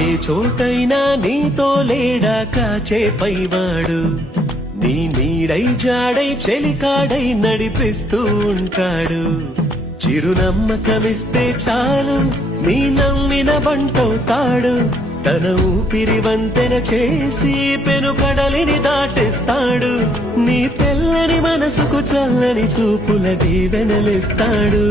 ఏ చోటైనా నీతో లేడా కాచే పైవాడు, నీ నీడై జాడై చెలికాడై నడిపిస్తూ ఉంటాడు. చిరునమ్మకమిస్తే చాలు నీ నమ్మిన బంటవుతాడు. తన ఊపిరి వంతెన చేసి పెను కడలిని దాటిస్తాడు. నీ తెల్లని మనసుకు చల్లని చూపుల దీవెనలిస్తాడు.